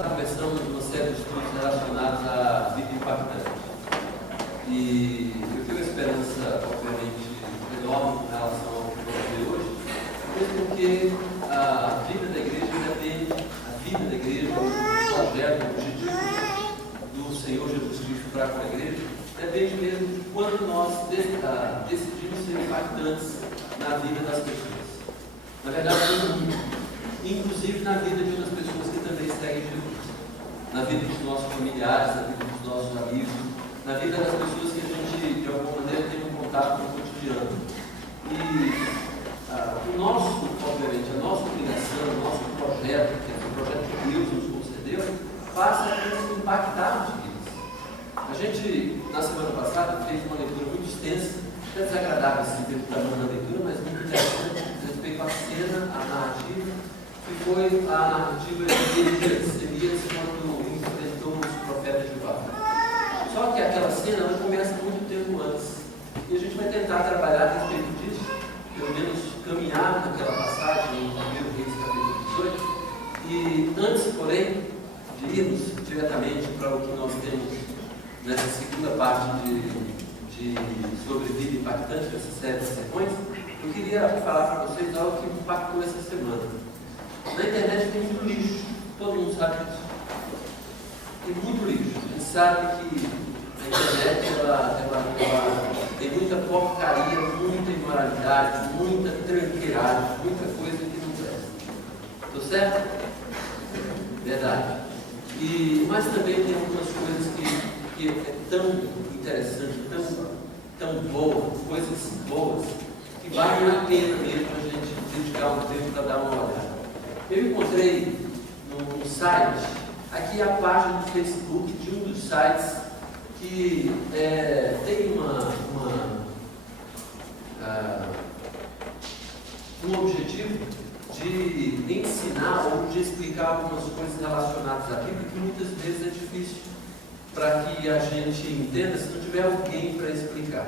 Começamos uma série de estudos relacionados à vida impactante. E eu tenho uma esperança, obviamente, enorme com relação ao que vamos ver hoje, mesmo porque a vida da igreja depende, o projeto, o objetivo do Senhor Jesus Cristo para com a igreja, depende mesmo de quando nós decidimos ser impactantes na vida das pessoas. Na verdade, todo mundo, inclusive na vida de outras pessoas que também seguem Jesus, na vida dos nossos familiares, na vida dos nossos amigos, na vida das pessoas que a gente, de alguma maneira, tem um contato no cotidiano. E o nosso, obviamente, a nossa obrigação, o nosso projeto, que é o projeto que Deus nos concedeu, passa a impactar as vidas. A gente, na semana passada, fez uma leitura muito extensa, até desagradável assim, pelo tamanho da leitura, mas muito interessante, respeito à cena, à narrativa, que foi a narrativa de Elias quando enfrentou os profetas de Baal. Só que aquela cena ela começa muito tempo antes. E a gente vai tentar trabalhar a respeito disso, pelo menos caminhar naquela passagem, no 1 Reis capítulo 18. E antes, porém, de irmos diretamente para o que nós temos nessa segunda parte sobre vida impactante, dessa série de sermões, eu queria falar para vocês algo que me impactou essa semana. Na internet tem muito lixo, todo mundo sabe disso. Tem muito lixo. A gente sabe que a internet ela tem muita porcaria, muita imoralidade, muita tranqueiragem, muita coisa que não presta. Estou certo? Verdade. Mas também tem algumas coisas que é tão interessante, tão boa, coisas boas, que valem a pena mesmo a gente dedicar um tempo para dar uma olhada. Eu encontrei num site, aqui é a página do Facebook de um dos sites que tem um objetivo de ensinar ou de explicar algumas coisas relacionadas à Bíblia que muitas vezes é difícil para que a gente entenda se não tiver alguém para explicar.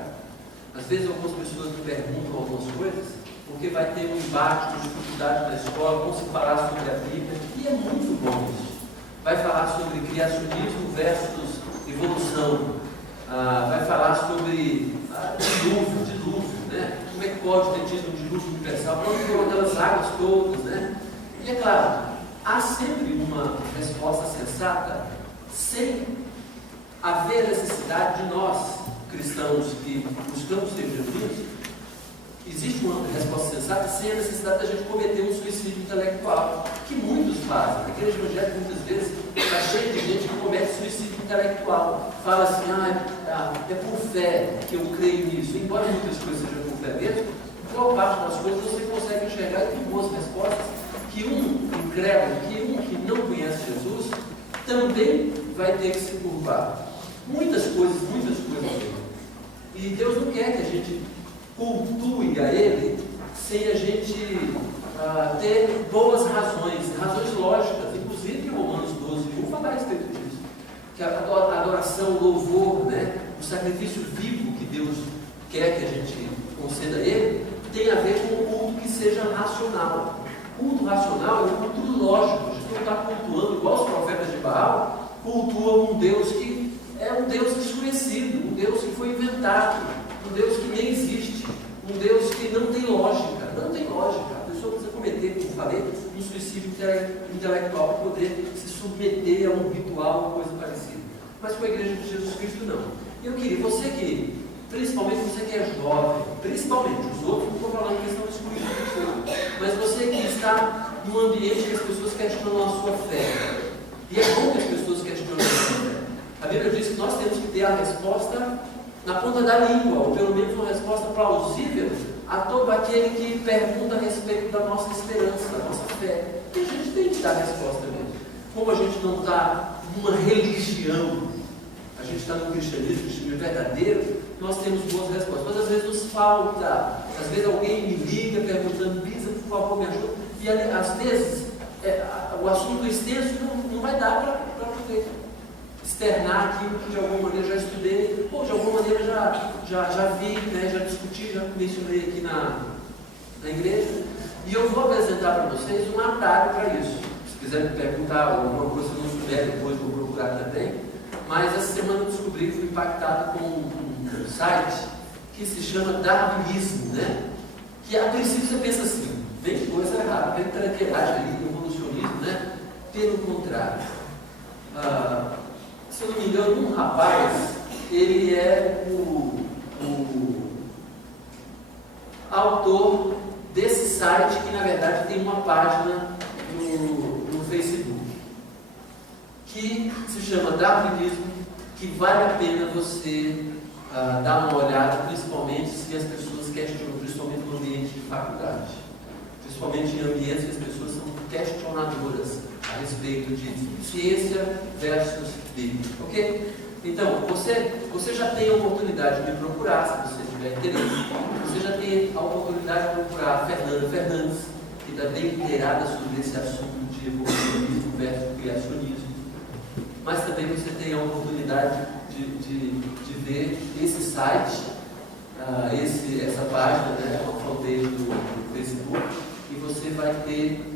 Às vezes algumas pessoas me perguntam algumas coisas porque vai ter um embate, uma dificuldade na escola, vão se falar sobre a Bíblia, e é muito bom isso. Vai falar sobre criacionismo versus evolução, vai falar sobre dilúvio, né? Como é que pode ter tido um dilúvio universal, para onde foram aquelas águas todas, né? E é claro, há sempre uma resposta sensata, sem haver necessidade de nós, cristãos que buscamos ser genuínos. Existe uma resposta sensata sem a necessidade da gente cometer um suicídio intelectual, que muitos fazem. A igreja evangélica muitas vezes está cheia de gente que comete suicídio intelectual. Fala assim, é por fé que eu creio nisso. Embora muitas coisas sejam por fé mesmo, boa parte das coisas você consegue enxergar com boas respostas que um incrédulo, que não conhece Jesus, também vai ter que se curvar. Muitas coisas mesmo. E Deus não quer que a gente cultue a Ele sem a gente ter boas razões lógicas, inclusive em Romanos 12:1 fala a respeito disso, que a adoração, o louvor, né, o sacrifício vivo que Deus quer que a gente conceda a Ele, tem a ver com um culto que seja racional. Culto racional é um culto lógico. A gente não está cultuando igual os profetas de Baal cultuam um Deus que é um Deus desconhecido, um Deus que foi inventado, um Deus que nem existe, um Deus que não tem lógica. Não tem lógica. A pessoa precisa cometer, como falei, um suicídio intelectual para poder se submeter a um ritual ou coisa parecida. Mas com a igreja de Jesus Cristo não. Eu queria, principalmente você que é jovem, principalmente, os outros não estou falando que estão excluídos, mas você que está num ambiente que as pessoas questionam a sua fé. E é bom que as pessoas questionem a sua fé. A Bíblia diz que nós temos que ter a resposta na ponta da língua, ou pelo menos uma resposta plausível a todo aquele que pergunta a respeito da nossa esperança, da nossa fé. E a gente tem que dar a resposta mesmo. Como a gente não está numa religião, a gente está no cristianismo verdadeiro, nós temos boas respostas. Mas às vezes nos falta, às vezes alguém me liga perguntando, Bisa, por favor, me ajuda. E às vezes o assunto extenso não vai dar para poder externar aquilo que de alguma maneira já estudei, ou de alguma maneira já vi, né, já discuti, já mencionei aqui na igreja. E eu vou apresentar para vocês um atalho para isso. Se quiser me perguntar alguma coisa que eu não estudei mas essa semana eu descobri que fui impactado com um site que se chama Darwinismo, né? Que a princípio você pensa assim, vem coisa errada, vem tranqueiragem aí, evolucionismo, né? Pelo contrário. Se eu não me engano, um rapaz, ele é o autor desse site, que na verdade tem uma página no Facebook, que se chama Darwinismo, que vale a pena você dar uma olhada, principalmente se as pessoas questionam, principalmente no ambiente de faculdade, principalmente em ambientes que as pessoas são questionadoras a respeito de ciência versus Bíblia, ok? Então, você já tem a oportunidade de me procurar, se você tiver interesse. Você já tem a oportunidade de procurar a Fernanda Fernandes, que está bem inteirada sobre esse assunto de evolucionismo versus criacionismo. Mas também você tem a oportunidade de ver esse site, essa página, né, uma fanpage do Facebook, e você vai ter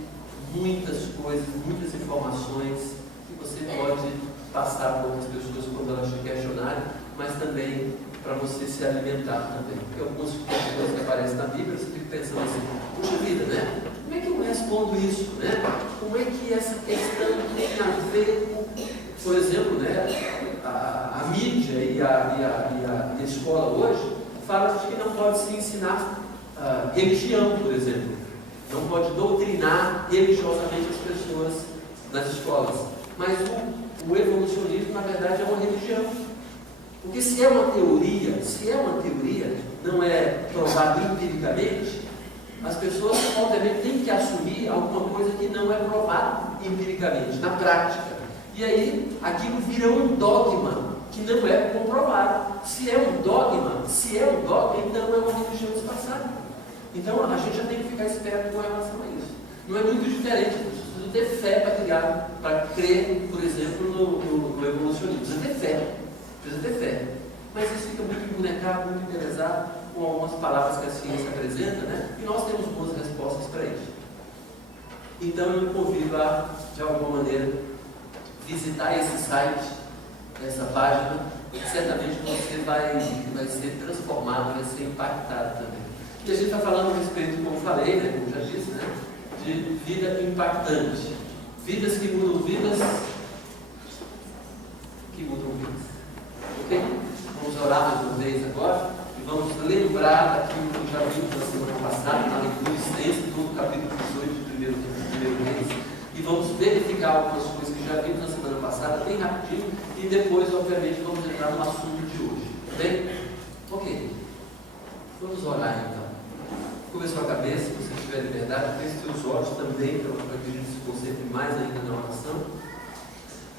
muitas coisas, muitas informações que você pode passar para outras pessoas quando elas te questionarem, mas também para você se alimentar também. Porque algumas coisas que aparecem na Bíblia, você fica pensando assim, puxa vida, né? Como é que eu respondo isso, né? Como é que essa questão tem a ver com, por exemplo, né? A mídia e a escola hoje fala de que não pode se ensinar religião, por exemplo. Não pode doutrinar religiosamente as pessoas nas escolas. Mas o evolucionismo, na verdade, é uma religião. Porque se é uma teoria, não é provado empiricamente, as pessoas, obviamente, têm que assumir alguma coisa que não é provado empiricamente, na prática. E aí, aquilo vira um dogma que não é comprovado. Se é um dogma, então é uma religião disfarçada. Então, a gente já tem que ficar esperto com relação a isso. Não é muito diferente. Precisa ter fé para crer, por exemplo, no evolucionismo. Precisa ter fé. Mas isso fica muito embonecado, muito interessado com algumas palavras que a ciência apresenta, né? E nós temos boas respostas para isso. Então, eu me convido a, de alguma maneira, visitar esse site, essa página, e certamente você vai ser transformado, vai ser impactado também. E a gente está falando a respeito, como falei, né, como já disse, né, de vida impactante. Vidas que mudam vidas. Ok? Vamos orar mais uma vez agora e vamos lembrar daquilo que já vimos na semana passada, na leitura extensa do capítulo 18 do primeiro mês. E vamos verificar algumas coisas que já vimos na semana passada, bem rapidinho, e depois, obviamente, vamos entrar no assunto de hoje. Bem? Ok. Vamos orar então. Cubra sua cabeça, se você tiver liberdade, feche seus olhos também, para que a gente se concentre mais ainda na oração.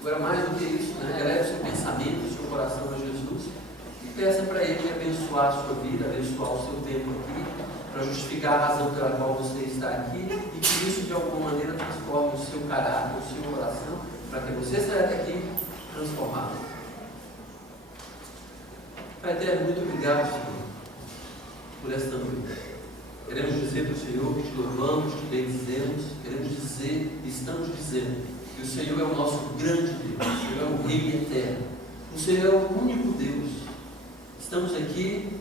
Agora, mais do que isso, né, eleve o seu pensamento, o seu coração a Jesus e peça para Ele abençoar a sua vida, abençoar o seu tempo aqui, para justificar a razão pela qual você está aqui e que isso de alguma maneira transforme o seu caráter, o seu coração, para que você saia daqui transformado. Pai eterno, muito obrigado, Senhor, por esta noite. Queremos dizer para o Senhor que te louvamos, te bendizemos, queremos dizer, estamos dizendo, que o Senhor é o nosso grande Deus, o Senhor é o Rei eterno, o Senhor é o único Deus. Estamos aqui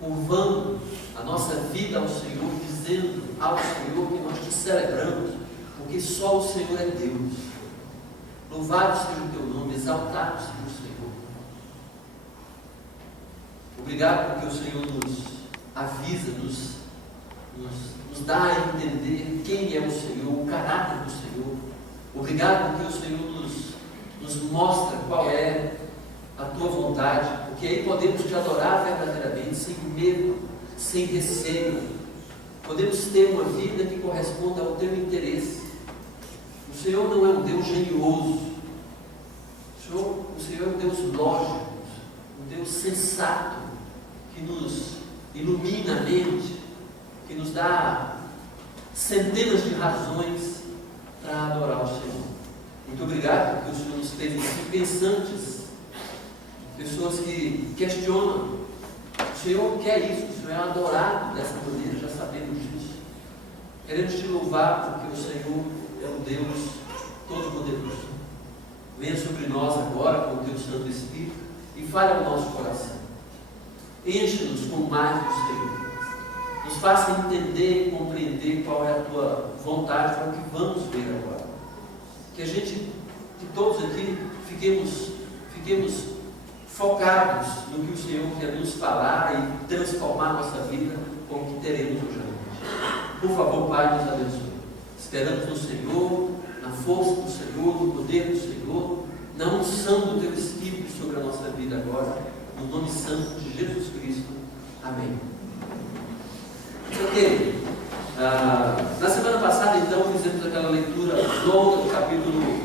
curvando a nossa vida ao Senhor, dizendo ao Senhor que nós te celebramos, porque só o Senhor é Deus. Louvado seja o teu nome, exaltado seja o Senhor. Obrigado porque o Senhor nos avisa, nos dá a entender quem é o Senhor, o caráter do Senhor. Obrigado porque o Senhor nos mostra qual é a tua vontade, porque aí podemos te adorar verdadeiramente, sem medo, sem receio. Podemos ter uma vida que corresponda ao teu interesse. O Senhor não é um Deus genioso. O Senhor é um Deus lógico, um Deus sensato, que nos ilumina a mente, que nos dá centenas de razões para adorar o Senhor. Muito obrigado porque o Senhor nos fez assim pensantes, pessoas que questionam. O Senhor quer isso, o Senhor é adorado dessa maneira, já sabemos disso. Queremos te louvar porque o Senhor é um Deus todo-poderoso. Venha sobre nós. nós agora com o Teu Santo Espírito e fale ao nosso coração. Enche-nos com mais do Senhor. Nos faça entender e compreender qual é a Tua vontade para o que vamos ver agora. Que a gente, que todos aqui, fiquemos focados no que o Senhor quer nos falar e transformar a nossa vida com o que teremos hoje à noite. Por favor, Pai, nos abençoe. Esperamos no Senhor, na força do Senhor, no poder do Senhor, na unção do Teu Espírito sobre a nossa vida agora, no nome santo de Jesus Cristo. Amém. Ok. Na semana passada, então, fizemos aquela leitura longa do capítulo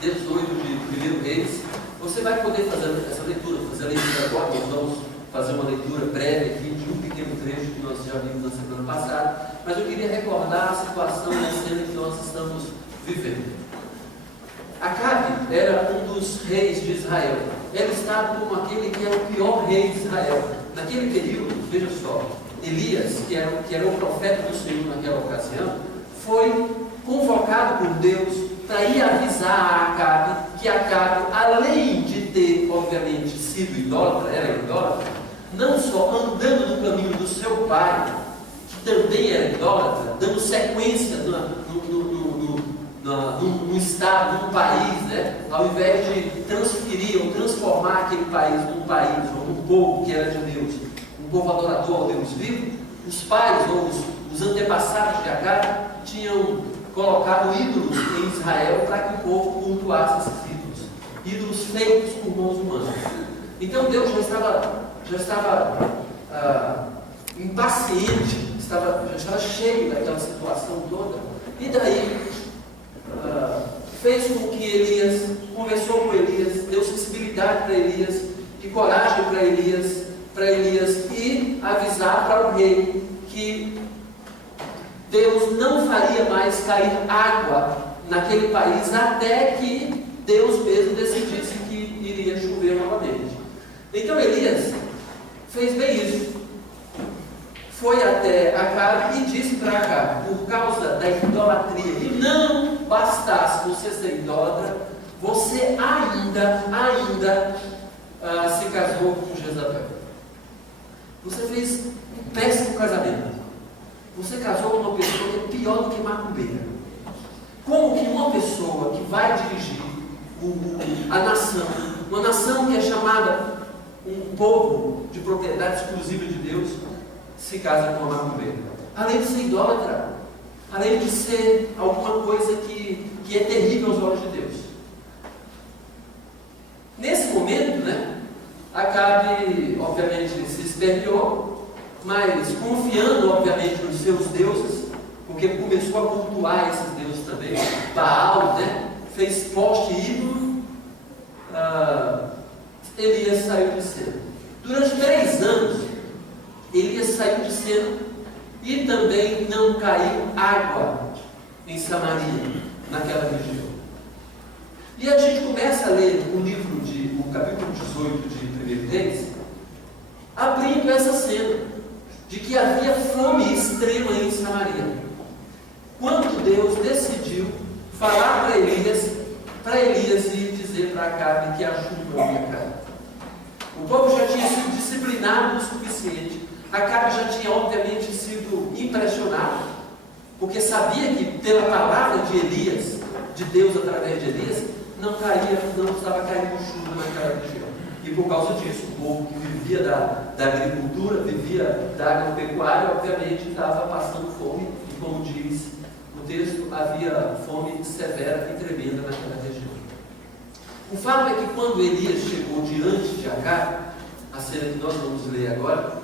18 de 1 Reis. Você vai poder fazer essa leitura, fazer a leitura agora. Nós vamos fazer uma leitura breve aqui de um pequeno trecho que nós já vimos na semana passada. Mas eu queria recordar a situação da cena que nós estamos vivendo. Acabe era um dos reis de Israel. Ele estava como aquele que era o pior rei de Israel. Naquele período, veja só, Elias, que era o profeta do Senhor naquela ocasião, foi convocado por Deus para ir avisar a Acabe que Acabe, além de ter, obviamente, sido idólatra, era idólatra, não só andando no caminho do seu pai, que também era idólatra, dando sequência num estado, num país, né? Ao invés de transferir ou transformar aquele país num país ou num povo que era de Deus, um povo adorador ao Deus vivo, os pais ou os antepassados de Acabe tinham colocado ídolos em Israel para que o povo cultuasse esses ídolos feitos por mãos humanas. Então Deus já estava impaciente, já estava cheio daquela situação toda, e daí fez com que Elias, conversou com Elias, deu sensibilidade para Elias, e coragem para Elias ir avisar para o rei que Deus não faria mais cair água naquele país até que Deus mesmo decidisse que iria chover novamente. Então Elias fez bem isso. Foi até Acabe e disse para Acabe, por causa da idolatria, e não bastasse você ser idólatra, você ainda se casou com Jezabel. Você fez um péssimo casamento. Você casou com uma pessoa que é pior do que macumbeira. Como que uma pessoa que vai dirigir a nação, uma nação que é chamada um povo de propriedade exclusiva de Deus, se casa com uma macumbeira? Além de ser idólatra, além de ser alguma coisa que é terrível aos olhos de Deus. Nesse momento, né, Acabe, obviamente, se esperneou, mas confiando, obviamente, nos seus deuses, porque começou a cultuar esses deuses também. Baal, né, fez poste ídolo. Elias saiu de cena. Durante 3 anos, Elias saiu de cena e também não caiu água em Samaria, naquela região. E a gente começa a ler o capítulo 18 de 1 Reis, abrindo essa cena de que havia fome extrema em Samaria. Quando Deus decidiu falar para Elias ir dizer para Acabe que a chuva ia cair. O povo já tinha sido disciplinado o suficiente. Acabe já tinha, obviamente, sido impressionado, porque sabia que pela palavra de Elias, de Deus através de Elias, não estava caindo chuva naquela região. E por causa disso, o povo que vivia da agricultura, vivia da agropecuária, obviamente estava passando fome, e como diz o texto, havia fome severa e tremenda naquela região. O fato é que quando Elias chegou diante de Acabe, a cena que nós vamos ler agora,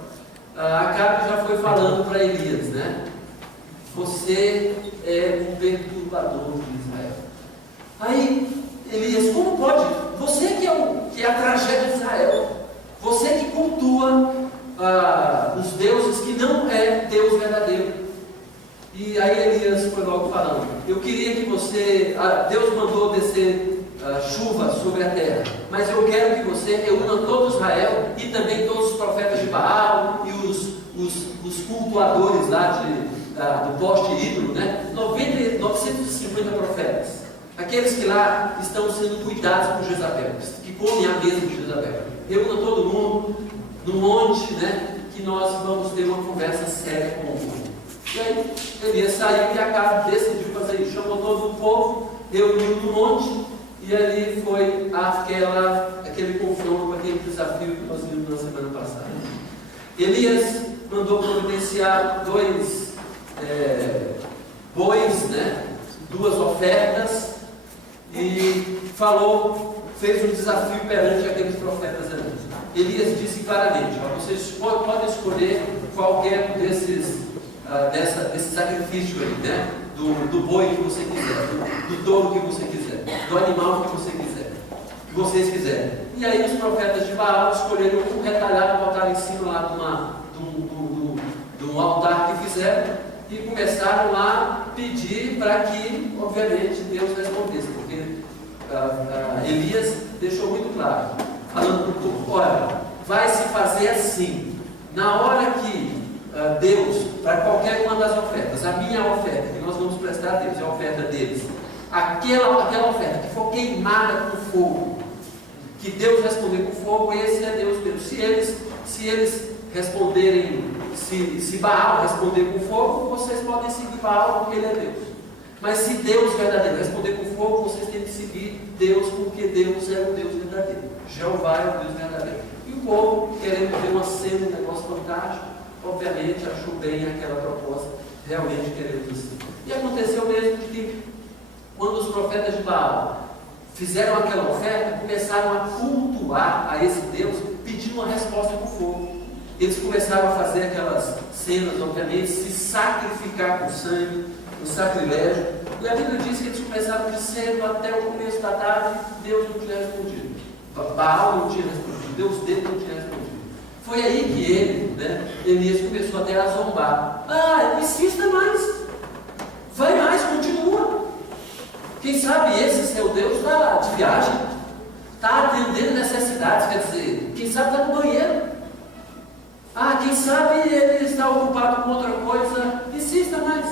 Acabe já foi falando para Elias, né? Você é um perturbador de Israel. Aí Elias, como pode? Você que é a tragédia de Israel, você que cultua os deuses que não é Deus verdadeiro. E aí Elias foi logo falando, eu queria que você, Deus mandou descer chuva sobre a terra, mas eu quero que você reúna todo Israel e também todos os profetas de Baal e os cultuadores lá do poste ídolo, né? 950 profetas. Aqueles que lá estão sendo cuidados por Jezabel, que comem à mesa de Jezabel. Reúna todo mundo no monte, né? Que nós vamos ter uma conversa séria com o povo. E aí, Elias saiu e Acabe decidiu fazer isso. Chamou todo o povo, reuniu no monte, e ali foi aquele confronto, aquele desafio que nós vimos na semana passada. Elias mandou providenciar dois bois, né? 2 ofertas, e fez um desafio perante aqueles profetas ali. Elias disse claramente: vocês podem escolher qualquer desses sacrifícios aí, né? Do boi que você quiser, do touro que você quiser, do animal que vocês quiserem. E aí os profetas de Baal escolheram um retalhado e botaram em cima lá de um altar que fizeram, e começaram lá a pedir para que, obviamente, Deus respondesse, porque Elias deixou muito claro, falando para o povo: olha, vai se fazer assim, na hora que Deus, para qualquer uma das ofertas, a minha oferta, que nós vamos prestar a Deus, é a oferta deles, aquela oferta que for queimada com fogo, que Deus responder com fogo, esse é Deus mesmo. Se eles responderem, se Baal responder com fogo, vocês podem seguir Baal porque ele é Deus. Mas se Deus verdadeiro responder com fogo, vocês têm que seguir Deus, porque Deus é o Deus verdadeiro. Jeová é o Deus verdadeiro. E o povo, querendo ver uma cena, um negócio fantástico, obviamente achou bem aquela proposta, realmente querendo isso. E aconteceu mesmo que, quando os profetas de Baal fizeram aquela oferta, começaram a cultuar a esse Deus, pedindo uma resposta com fogo. Eles começaram a fazer aquelas cenas, obviamente, se sacrificar com sangue, um sacrilégio. E a Bíblia diz que eles começaram de cedo até o começo da tarde, Deus não tinha respondido. Baal não tinha respondido, Deus dele não tinha respondido. Foi aí que ele, né, Elias, começou até a zombar. Insista mais, vai mais, continua. Quem sabe esse seu Deus está de viagem, está atendendo necessidades, quer dizer, quem sabe está no banheiro. Quem sabe ele está ocupado com outra coisa, insista mais.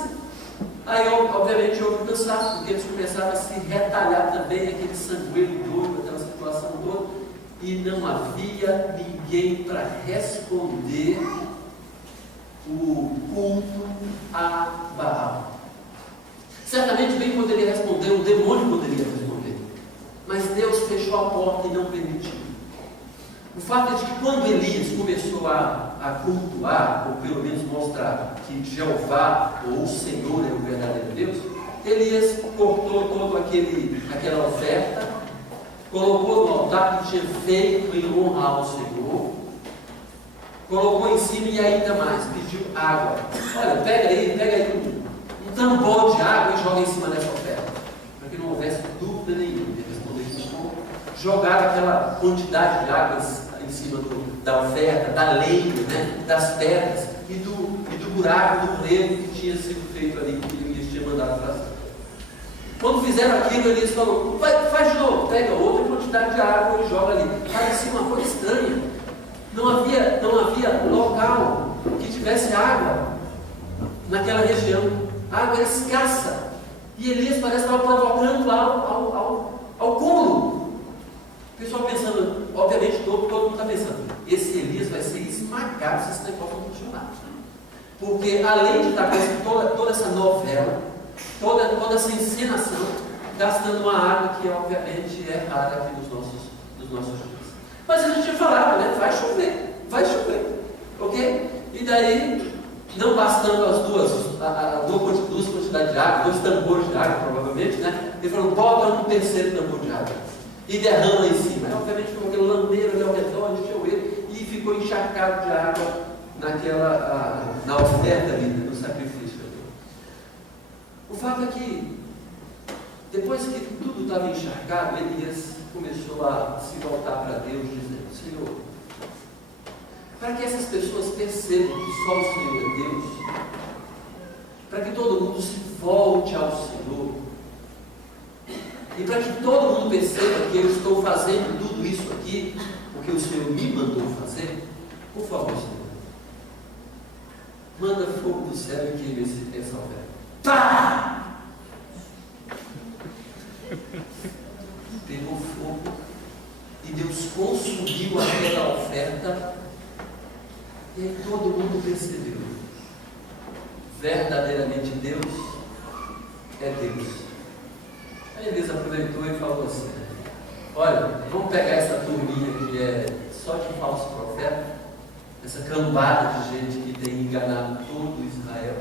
Aí, obviamente, houve um cansaço, porque eles começaram a se retalhar também, aquele sangueiro de ouro, aquela situação toda, e não havia ninguém para responder o culto a Baal. Certamente bem poderia responder, o demônio poderia responder, mas Deus fechou a porta e não permitiu. O fato é de que quando Elias começou a cultuar, ou pelo menos mostrar que Jeová, ou o Senhor, é o verdadeiro Deus, Elias cortou toda aquela oferta, colocou no altar que tinha feito em honra ao Senhor, colocou em cima e ainda mais, pediu água. Olha, pega aí um tambor de água e joga em cima dessa oferta, para que não houvesse dúvida nenhuma de responder com fogo. Jogaram aquela quantidade de águas em cima da oferta, da lenha, né, das pedras e do buraco do rego que tinha sido feito ali, que Elias tinha mandado fazer. Quando fizeram aquilo, Elias falou: faz de novo, pega outra quantidade de água e joga ali. Parecia uma coisa estranha. Não havia local que tivesse água naquela região. A água era escassa. E Elias parece que estava provocando lá ao cúmulo. O pessoal pensando, obviamente todo mundo está pensando, esse Elias vai ser esmagado se esse negócio não funcionar. Porque além de estar com toda essa novela, toda essa encenação, gastando uma água que obviamente é rara aqui nos nossos dias. Mas a gente tinha falado, né? Vai chover, ok? E daí, não bastando as duas quantidades de água, 2 tambores de água provavelmente, né? Ele falou: bota um terceiro tambor de água e derrama em cima. Obviamente ficou aquele lambeiro ali ao redor, encheu ele e ficou encharcado de água na oferta ali, no sacrifício. O fato é que, depois que tudo estava encharcado, Elias começou a se voltar para Deus, dizendo: Senhor, para que essas pessoas percebam que só o Senhor é Deus, para que todo mundo se volte ao Senhor, e para que todo mundo perceba que eu estou fazendo tudo isso aqui porque o Senhor me mandou fazer, por favor, Senhor, manda fogo do céu e queime essa oferta. Pá! e Deus consumiu aquela oferta, e aí todo mundo percebeu: verdadeiramente Deus é Deus. Aí Elias aproveitou e falou assim: olha, vamos pegar essa turminha que é só de falso profeta, essa cambada de gente que tem enganado todo Israel,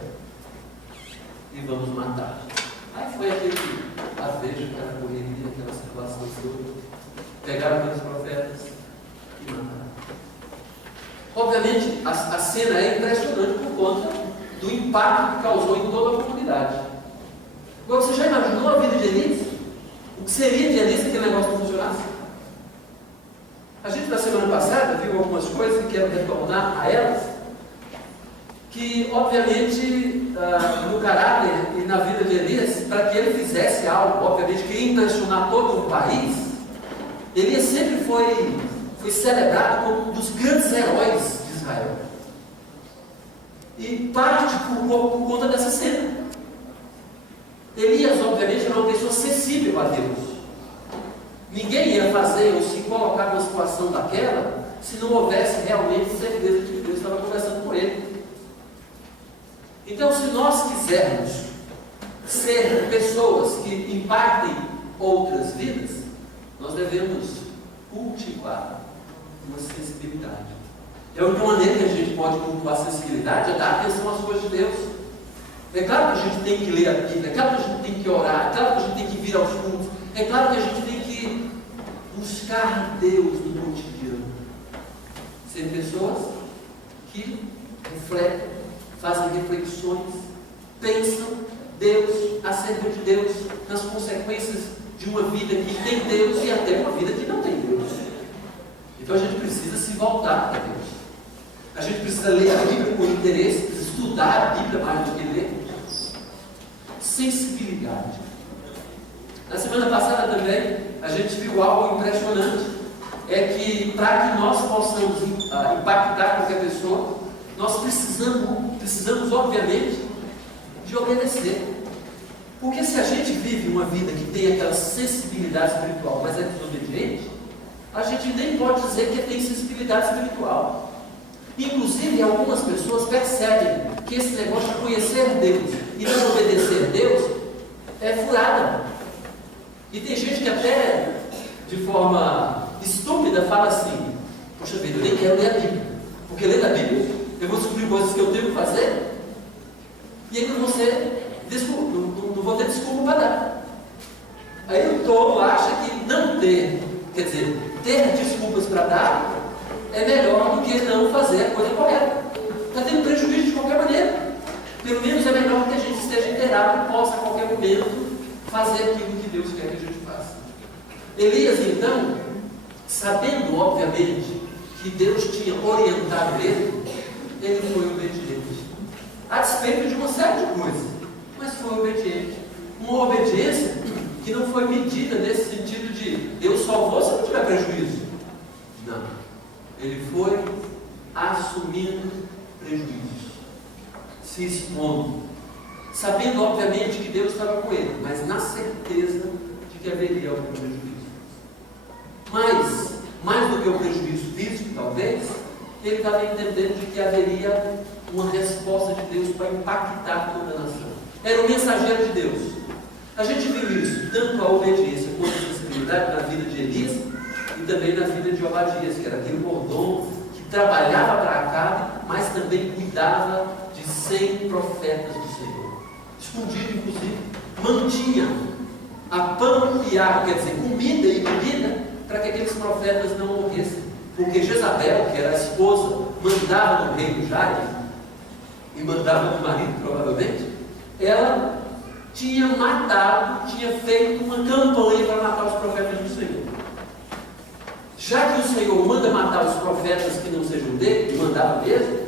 e vamos matar. Aí foi aquele avejo, aquela correria, aquela situação toda. Pegaram aqueles profetas e mataram. Obviamente, a cena é impressionante por conta do impacto que causou em toda a comunidade. Agora, você já imaginou a vida de Elias? O que seria de Elias se aquele negócio não funcionasse? A gente, na semana passada, viu algumas coisas e quero retornar a elas, que, obviamente, no caráter e na vida de Elias, para que ele fizesse algo, obviamente, que ia impressionar todo o país, Elias sempre foi celebrado como um dos grandes heróis de Israel. E parte por conta dessa cena. Elias, obviamente, era uma pessoa acessível a Deus. Ninguém ia fazer ou se colocar numa situação daquela se não houvesse realmente certeza de que Deus estava conversando com ele. Então, se nós quisermos ser pessoas que impactem outras vidas, nós devemos cultivar uma sensibilidade. E a única maneira que a gente pode cultivar a sensibilidade é dar atenção às coisas de Deus. É claro que a gente tem que ler a Bíblia, é claro que a gente tem que orar, é claro que a gente tem que vir aos cultos, é claro que a gente tem que buscar Deus no cotidiano. Ser pessoas que refletem, fazem reflexões, pensam Deus, acerca de Deus, nas consequências de uma vida que tem Deus e até uma vida que não tem Deus. Então a gente precisa se voltar para Deus. A gente precisa ler a Bíblia com interesse, precisa estudar a Bíblia mais do que ler. Sensibilidade. Na semana passada também a gente viu algo impressionante. É que para que nós possamos impactar qualquer pessoa, nós precisamos obviamente de obedecer. Porque se a gente vive uma vida que tem aquela sensibilidade espiritual, mas é desobediente, a gente nem pode dizer que tem sensibilidade espiritual. Inclusive, algumas pessoas percebem que esse negócio de conhecer Deus e não obedecer a Deus é furada. E tem gente que até, de forma estúpida, fala assim: poxa vida, eu nem quero ler a Bíblia, porque lendo a Bíblia eu vou descobrir coisas que eu tenho que fazer, e aí não vou ter desculpa para dar. Aí o tolo acha que não ter, quer dizer, ter desculpas para dar é melhor do que não fazer a coisa correta. Está tendo prejuízo de qualquer maneira. Pelo menos é melhor que a gente esteja inteirado e possa a qualquer momento fazer aquilo que Deus quer que a gente faça. Elias, então, sabendo obviamente que Deus tinha orientado ele foi obediente. A despeito de uma série de coisas, mas foi obediente. Uma obediência que não foi medida nesse sentido de Deus salvou se não tiver prejuízo. Não. Ele foi assumindo prejuízos, se expondo, sabendo obviamente que Deus estava com ele, mas na certeza de que haveria algum prejuízo. Mas, mais do que o prejuízo físico, talvez, ele estava entendendo de que haveria uma resposta de Deus para impactar toda a nação. Era o mensageiro de Deus. A gente viu isso, tanto a obediência quanto a sensibilidade na vida de Elias e também na vida de Obadias, que era aquele mordomo que trabalhava para Acabe, mas também cuidava de 100 profetas do Senhor. Escondido, inclusive, mantinha a pão e água, quer dizer, comida e bebida, para que aqueles profetas não morressem. Porque Jezabel, que era a esposa, mandava no reino Jair, e mandava no marido, provavelmente, ela tinha feito uma campanha para matar os profetas do Senhor. Já que o Senhor manda matar os profetas que não sejam dele, e mandava mesmo,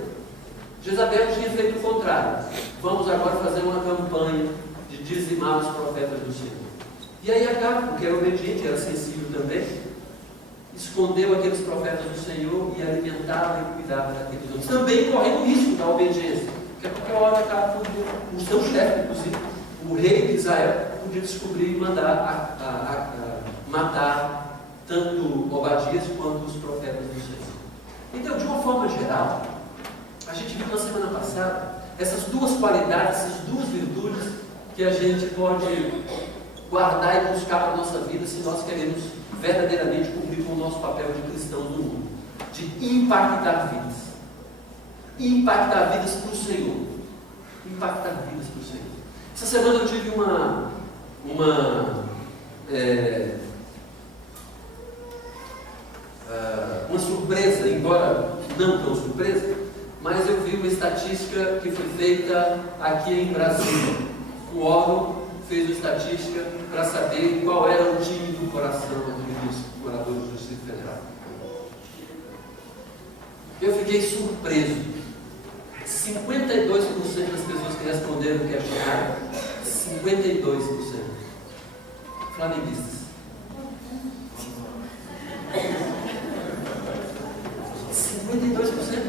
Jezabel tinha feito o contrário. Vamos agora fazer uma campanha de dizimar os profetas do Senhor. E aí Acabe, porque era obediente, era sensível também, escondeu aqueles profetas do Senhor e alimentava e cuidava daqueles outros. Também correndo o risco da obediência. Porque a qualquer hora Acabe, o seu chefe, inclusive, o rei de Israel, podia descobrir e mandar matar tanto Obadias quanto os profetas do Senhor. Então, de uma forma geral, a gente viu na semana passada essas duas qualidades, essas duas virtudes que a gente pode guardar e buscar para a nossa vida se nós queremos verdadeiramente cumprir com o nosso papel de cristãos no mundo, de impactar vidas. Impactar vidas para o Senhor. Impactar vidas para o Senhor. Essa semana eu tive uma surpresa, embora não tão surpresa, mas eu vi uma estatística que foi feita aqui em Brasília. O órgão fez uma estatística para saber qual era o time do coração aqui dos moradores do Distrito Federal. Eu fiquei surpreso. 52% das pessoas que responderam o questionário, 52% flamenguistas. 52%.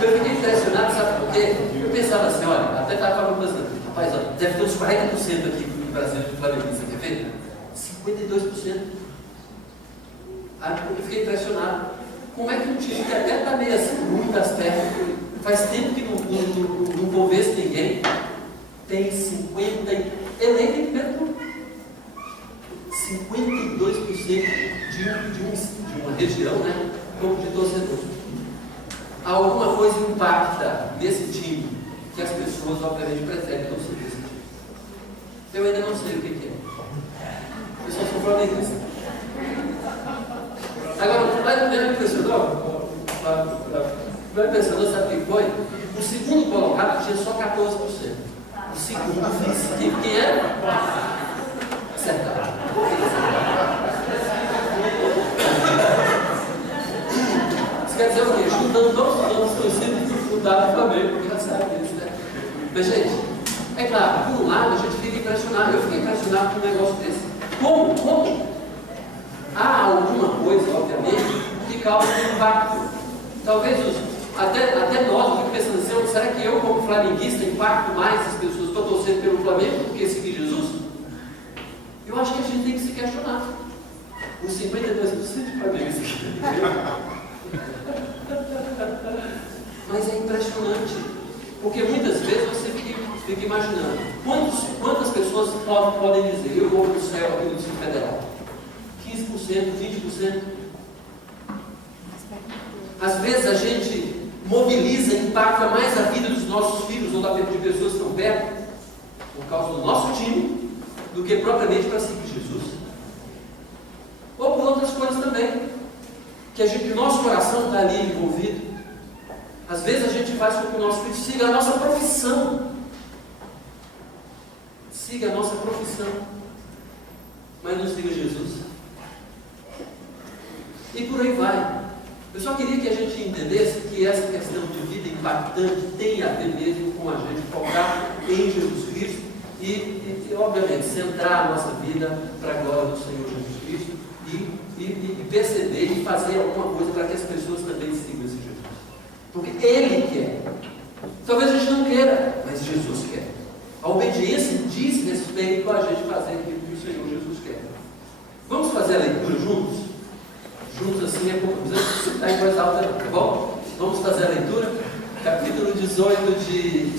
Eu fiquei impressionado, sabe por quê? Eu pensava assim, olha, até estava falando para você, rapaz, olha, deve ter uns 40% aqui no Brasil de flamenguista, quer ver? 52%. Eu fiquei impressionado. Como é que um time que até está meio assim, ruim das pernas, faz tempo que não convence ninguém, tem 50%, eleito em primeiro turno. 52% de uma região, né, como de torcedor. Alguma coisa impacta nesse time que as pessoas, obviamente, preferem torcer desse time. Eu ainda não sei o que é. Eu só sou flamenguista. Agora, me impressionou, sabe o que foi? O segundo colocado tinha só 14%. O segundo vice, quem era? Acertado. Isso quer dizer o quê? Juntando todos os anos torcidos do dado do Flamengo, porque já sabe disso, né? Mas, gente, é claro, por um lado a gente fica impressionado. Eu fiquei impressionado com um negócio desse. Como? Há alguma coisa, obviamente, que causa um impacto. Talvez até nós, eu fico pensando assim, será que eu, como flamenguista, impacto mais as pessoas que estão torcendo pelo Flamengo do que seguir Jesus? Eu acho que a gente tem que se questionar. Os 52% de flamenguistas. Mas é impressionante, porque muitas vezes você fica imaginando quantas pessoas podem dizer, eu vou para o céu aqui no Distrito Federal. 15%, 20%. Às vezes a gente mobiliza e impacta mais a vida dos nossos filhos ou da vida de pessoas que estão perto, por causa do nosso time, do que propriamente para seguir Jesus. Ou por outras coisas também, que o nosso coração está ali envolvido. Às vezes a gente faz com que o nosso filho siga a nossa profissão. Siga a nossa profissão. Mas não siga Jesus. E por aí vai. Eu só queria que a gente entendesse que essa questão de vida impactante tem a ver mesmo com a gente focar em Jesus Cristo e obviamente, centrar a nossa vida para a glória do Senhor Jesus Cristo e perceber e fazer alguma coisa para que as pessoas também sigam esse Jesus. Porque Ele quer. Talvez a gente não queira, mas Jesus quer. A obediência diz respeito a gente fazer aquilo que o Senhor Jesus quer. Vamos fazer a leitura juntos? Juntos assim é pouco, não precisa estar em voz alta, tá bom? Vamos fazer a leitura, capítulo 18 de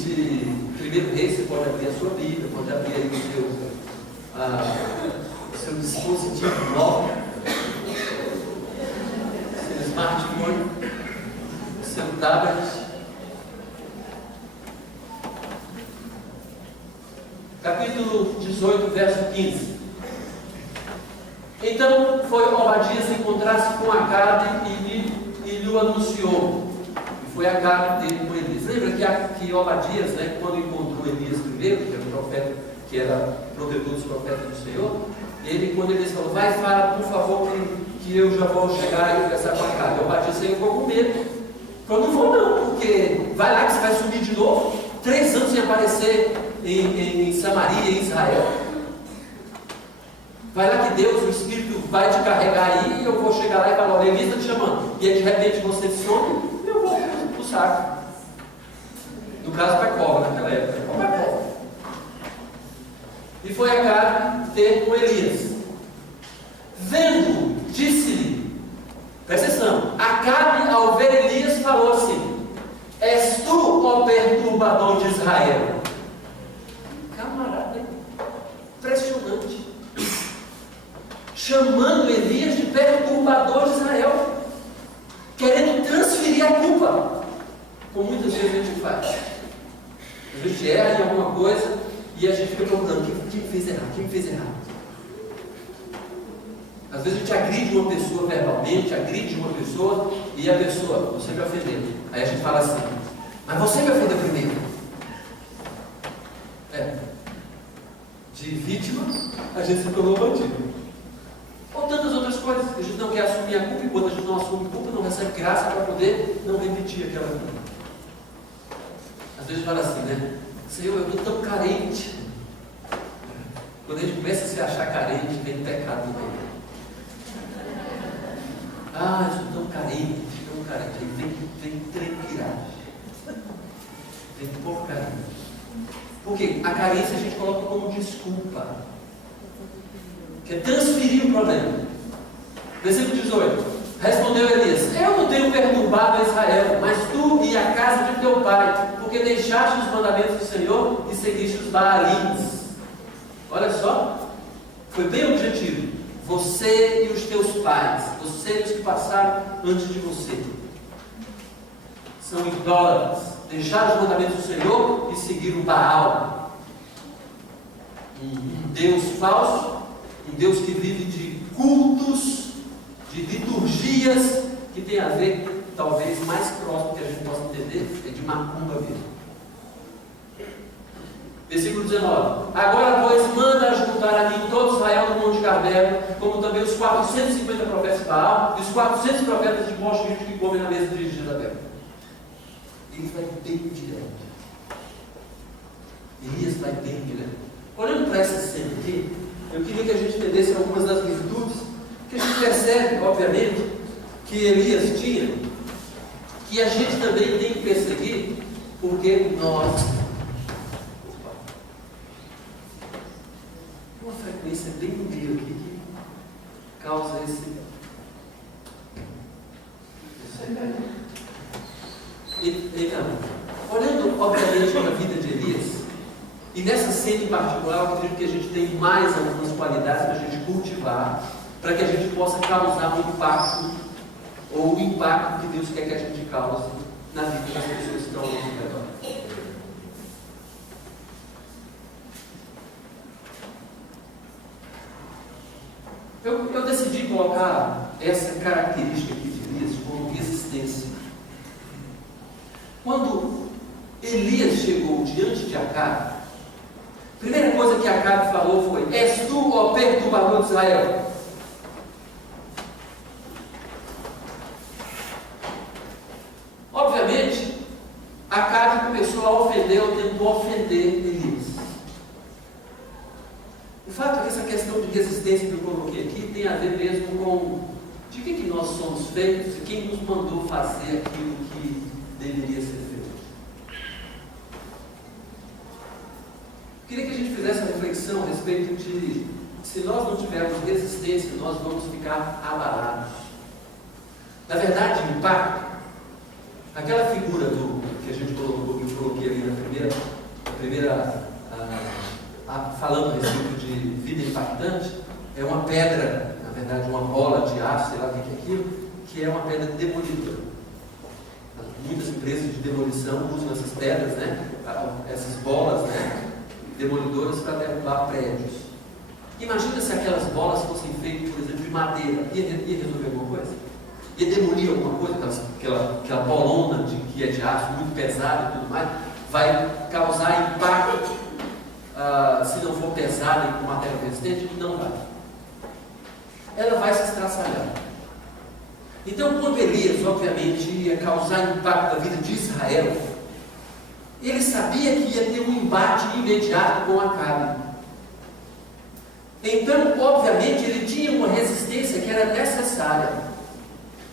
1 Reis. Você pode abrir a sua Bíblia, pode abrir aí o seu dispositivo móvel, seu smartphone, seu tablet. Capítulo 18, verso 15. Então foi Obadias encontrar-se com Acabe e lhe anunciou. E foi Acabe dele com Elias. Lembra que Obadias, né, quando encontrou Elias primeiro, que era o profeta, que era protetor dos profetas do Senhor, quando ele falou, vai, fala, por favor, que eu já vou chegar e conversar com Acabe. Obadias ficou com medo. Falou, não vou não, porque vai lá que você vai subir de novo, 3 anos sem aparecer em Samaria, em Israel. Vai lá que Deus, o Espírito, vai te carregar aí, e eu vou chegar lá e falar, olha, Elias está te chamando. E aí de repente você some e eu vou para o saco. No caso, para a cova naquela época. E foi Acabe ter com Elias. Vendo, disse-lhe, presta atenção, Acabe ao ver Elias falou assim: és tu, ó perturbador de Israel? Camarada, impressionante. Chamando Elias de perturbador de Israel, querendo transferir a culpa, como muitas vezes a gente faz. A gente erra em alguma coisa e a gente fica perguntando: quem fez errado? Quem fez errado? Às vezes a gente agride uma pessoa verbalmente, agride uma pessoa e a pessoa: você me ofendeu. Aí a gente fala assim: mas você me ofendeu primeiro. De vítima, a gente se tornou bandido. Ou tantas outras coisas. A gente não quer assumir a culpa, e quando a gente não assume a culpa, não recebe graça para poder não repetir aquela culpa. Às vezes fala assim, né? Senhor, eu estou tão carente. Quando a gente começa a se achar carente, vem pecado no meio. Ah, eu sou tão carente. Aí vem tranquilidade. Vem porcaria. Por quê? A carência a gente coloca como desculpa. Quer transferir o problema. Versículo 18. Respondeu Elias: eu não tenho perturbado a Israel, mas tu e a casa de teu pai, porque deixaste os mandamentos do Senhor e seguiste os Baalins. Olha só, foi bem objetivo. Você e os teus pais, vocês que passaram antes de você, são idólatras. Deixaram os mandamentos do Senhor e seguiram Baal, um Deus falso, um Deus que vive de cultos, de liturgias, que tem a ver, talvez mais próximo que a gente possa entender, é de macumba mesmo. Versículo 19. Agora, pois, manda juntar a mim todo Israel no Monte Carmelo, como também os 450 profetas de Baal e os 400 profetas de Moabite que comem na mesa de Jezabel. Ele vai bem direto. Elias vai bem direto. Olhando para essa cena aqui, eu queria que a gente entendesse algumas das virtudes que a gente percebe, obviamente, que Elias tinha, que a gente também tem que perseguir, porque nós, uma frequência bem no meio aqui que causa esse então, olhando obviamente para a vida de Elias, e nessa cena em particular, eu acredito que a gente tem mais algumas qualidades para a gente cultivar, para que a gente possa causar um impacto, ou o impacto que Deus quer que a gente cause na vida das pessoas que estão ao nosso redor. Eu decidi colocar essa característica aqui de Elias como resistência. Quando Elias chegou diante de Acabe, a primeira coisa que Acabe falou foi: és tu, ó perturbador de Israel? Obviamente, Acabe começou a ofender, ou tentou ofender Elias. O fato é que essa questão de resistência que eu coloquei aqui tem a ver mesmo com de que nós somos feitos e quem nos mandou fazer aquilo que deveria ser feito. Queria que a gente fizesse uma reflexão a respeito de: se nós não tivermos resistência, nós vamos ficar abalados. Na verdade, o impacto, aquela figura que a gente colocou, que eu coloquei ali na primeira falando a respeito de vida impactante, é uma pedra, na verdade uma bola de aço, sei lá o que é aquilo, que é uma pedra demolidora. Muitas empresas de demolição usam essas pedras, né, essas bolas, né, demolidoras para derrubar prédios. Imagina se aquelas bolas fossem feitas, por exemplo, de madeira. Ia resolver alguma coisa? Ia demolir alguma coisa? Aquela bolona que é de aço, muito pesada e tudo mais, vai causar impacto. Se não for pesada e com matéria resistente, não vai. Ela vai se estraçalhar. Então, quando Elias, obviamente, ia causar impacto na vida de Israel, ele sabia que ia ter um embate imediato com Acabe. Então, obviamente, ele tinha uma resistência que era necessária.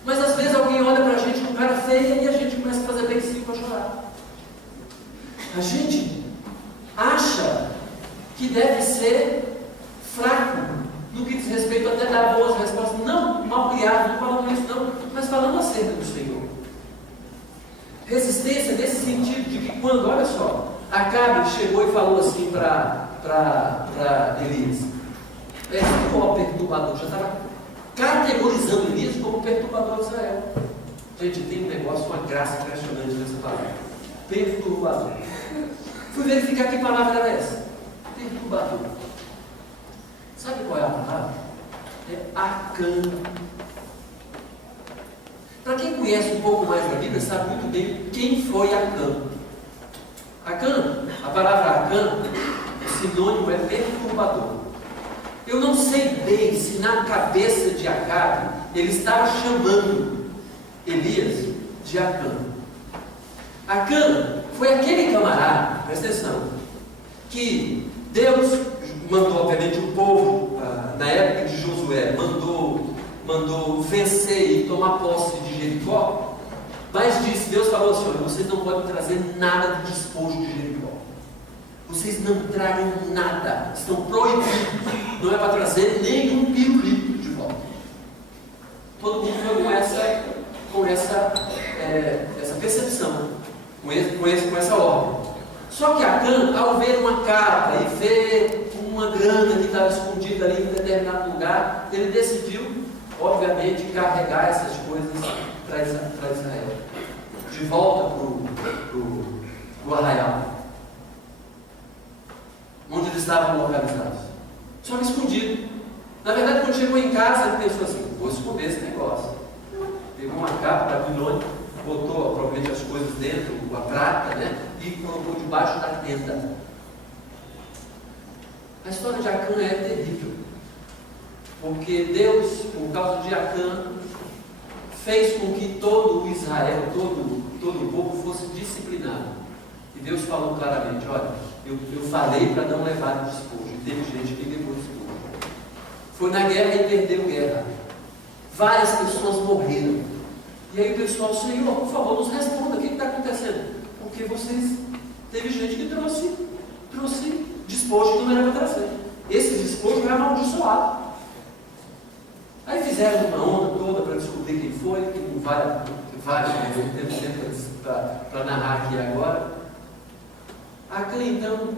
Mas às vezes alguém olha para a gente com cara feia e a gente começa a fazer beicinho para chorar. A gente acha que deve ser fraco no que diz respeito até dar boas respostas, não mal criado, não falando isso não, mas falando acerca do Senhor. Resistência nesse sentido de que quando, olha só, Acabe chegou e falou assim para Elias, ó perturbador, já estava categorizando Elias como perturbador de Israel. Gente, tem um negócio, uma graça impressionante nessa palavra, perturbador. Fui verificar que palavra era essa, perturbador. Sabe qual é a palavra? É Acã. Para quem conhece um pouco mais da Bíblia, sabe muito bem quem foi Acã. Acã, a palavra Acã, o sinônimo é perturbador. Eu não sei bem se na cabeça de Acabe ele estava chamando Elias de Acã. Acã foi aquele camarada, presta atenção, que Deus mandou, obviamente, o povo, na época de Josué, mandou vencer e tomar posse de Jericó, mas disse, Deus falou assim, olha, vocês não podem trazer nada do despojo de Jericó. Vocês não tragam nada, estão proibidos, não é para trazer nenhum pirulito de volta. Todo mundo foi com essa percepção, com essa ordem. Só que Acã, ao ver uma capa e ver uma grana que estava escondida ali em determinado lugar, ele decidiu, obviamente, carregar essas coisas para Israel, de volta para o arraial, onde eles estavam localizados, só que escondido. Na verdade, quando chegou em casa, ele pensou assim, vou esconder esse negócio. Pegou uma capa da Babilônia, botou provavelmente as coisas dentro, a prata, né, e colocou debaixo da tenda. A história de Acã é terrível, porque Deus, por causa de Acã, fez com que todo o Israel, todo o povo fosse disciplinado. E Deus falou claramente, olha, eu falei para não levar despojo, e teve gente que levou despojo. Foi na guerra e perdeu guerra. Várias pessoas morreram. E aí o pessoal, Senhor, por favor, nos responda, o que está acontecendo? Porque teve gente que trouxe despojo que não era para trazer. Esse despojo era amaldiçoado. Aí fizeram uma onda toda para descobrir quem foi, que não vale tempo para narrar aqui agora. Acã, então,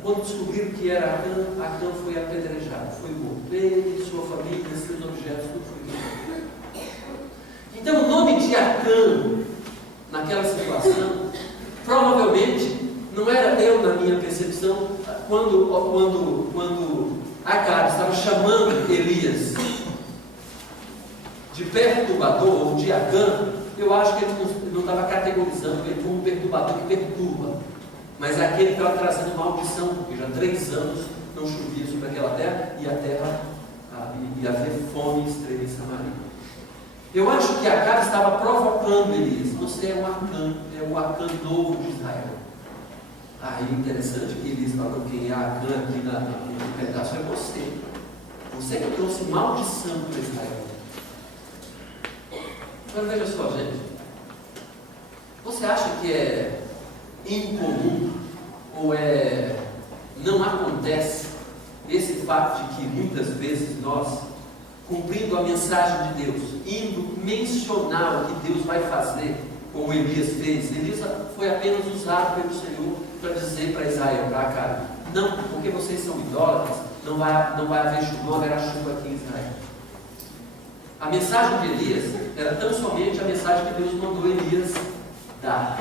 quando descobriram que era Acã foi apedrejado, foi morto. Ele, sua família, seus objetos, tudo foi queimado. Então, o nome de Acã, naquela situação, provavelmente, não era eu, na minha percepção, quando Acabe estava chamando Elias de perturbador ou de Acã, eu acho que ele não estava categorizando ele como um perturbador que perturba, mas é aquele que estava trazendo maldição, porque já 3 anos não chovia sobre aquela terra e a terra ia haver fome extrema em Samaria. Eu acho que Acabe estava provocando Elias. Você é o Acã novo de Israel. Aí interessante que Elias falou, quem é Acã aqui no pedaço é você. Você que trouxe maldição para Israel. Agora veja só, gente. Você acha que é incomum ou não acontece esse fato de que muitas vezes nós, cumprindo a mensagem de Deus, indo mencionar o que Deus vai fazer, como Elias fez, Elias foi apenas usado pelo Senhor para dizer para Israel, para Acabe, não, porque vocês são idólatras, não haverá chuva aqui em Israel. A mensagem de Elias era tão somente a mensagem que Deus mandou Elias dar.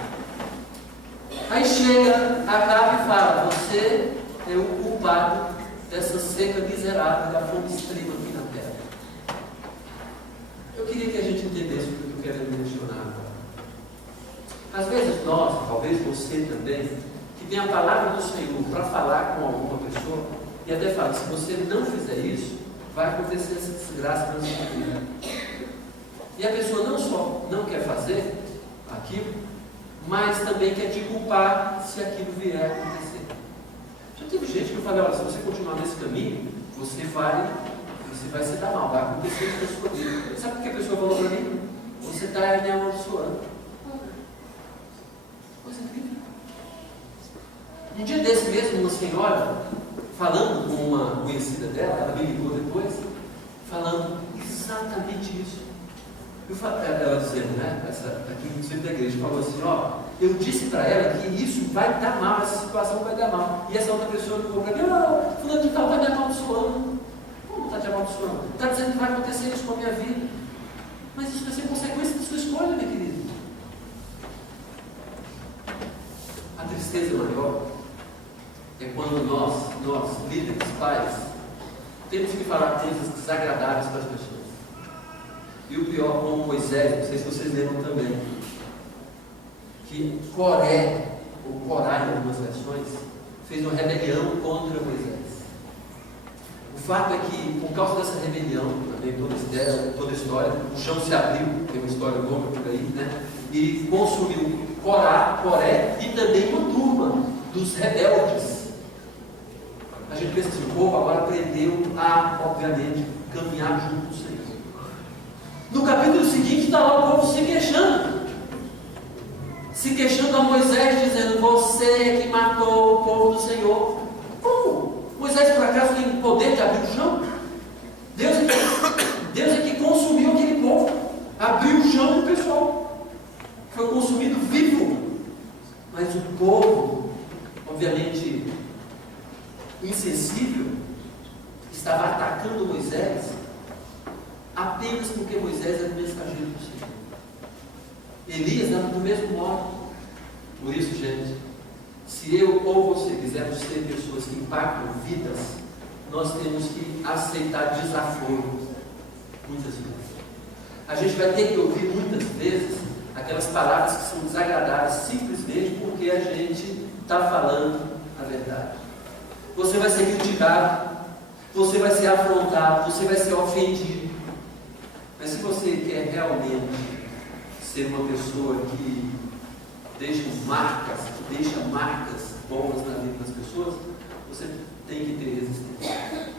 Aí chega Acabe e fala, você é o culpado dessa seca miserável, da fome extrema aqui na terra. Eu queria que a gente entendesse o que eu quero mencionar agora. Às vezes nós, talvez você também, que tem a palavra do Senhor para falar com alguma pessoa, e até fala, se você não fizer isso, vai acontecer essa desgraça na sua vida. E a pessoa não só não quer fazer aquilo, mas também quer te culpar se aquilo vier a acontecer. Já teve gente que eu falei, olha, se você continuar nesse caminho, você vai se dar mal, vai acontecer isso na sua vida. Sabe o que a pessoa falou para mim? Você está me amaldiçoando. Coisa incrível. Um dia desse mesmo, uma senhora falando com uma conhecida dela, ela me ligou depois, falando exatamente isso. Ela dizendo, né, aqui no centro da igreja, falou assim, ó, eu disse para ela que isso vai dar mal, essa situação vai dar mal. E essa outra pessoa ligou para mim, fulano de tal está me amaldiçoando. Como está te amaldiçoando? Está dizendo que vai acontecer isso com a minha vida. Mas isso vai ser consequência da sua escolha, minha querida. A tristeza maior é quando nós, líderes, pais, temos que falar coisas desagradáveis para as pessoas. E o pior, como Moisés, não sei se vocês lembram também, que Coré, ou Corá em algumas versões, fez uma rebelião contra Moisés. O fato é que, por causa dessa rebelião, também toda a história, o chão se abriu, tem uma história longa por aí, né? E consumiu Coré e também uma turma dos rebeldes. A gente pensa assim, o povo agora aprendeu a, obviamente, caminhar junto do Senhor. No capítulo seguinte está lá o povo se queixando a Moisés, dizendo, você é que matou o povo do Senhor. Como? Moisés por acaso tem poder de abrir o chão? Deus é que consumiu aquele povo, abriu o chão do pessoal, foi consumido vivo. Mas o povo, obviamente insensível, estava atacando Moisés apenas porque Moisés era mensageiro do Senhor. Elias era do mesmo modo. Por isso, gente, se eu ou você quisermos ser pessoas que impactam vidas, nós temos que aceitar desaforo muitas vezes. A gente vai ter que ouvir muitas vezes aquelas palavras que são desagradáveis simplesmente porque a gente está falando a verdade. Você vai ser criticado, você vai ser afrontado, você vai ser ofendido. Mas se você quer realmente ser uma pessoa que deixa marcas boas na vida das pessoas, você tem que ter resistência.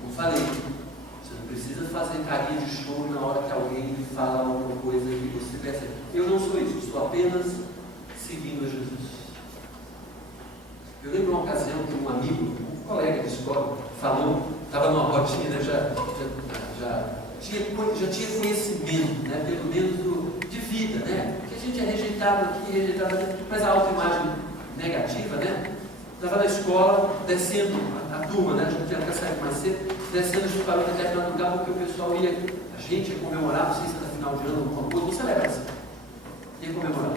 Como falei, você não precisa fazer carinha de choro na hora que alguém fala alguma coisa que você percebe. Eu não sou isso, estou apenas seguindo a Jesus. Eu lembro uma ocasião que um amigo, um colega de escola, falou, estava numa rodinha, né, já tinha conhecimento, né, pelo menos de vida, né, que a gente é rejeitado aqui, rejeitado ali, mas a autoimagem negativa, né, estava na escola, descendo a turma, né, a gente tinha que sair mais cedo, descendo, a gente parou em determinado lugar, porque o pessoal a gente ia comemorar, não sei se era final de ano, alguma coisa, não celebra assim, ia comemorar.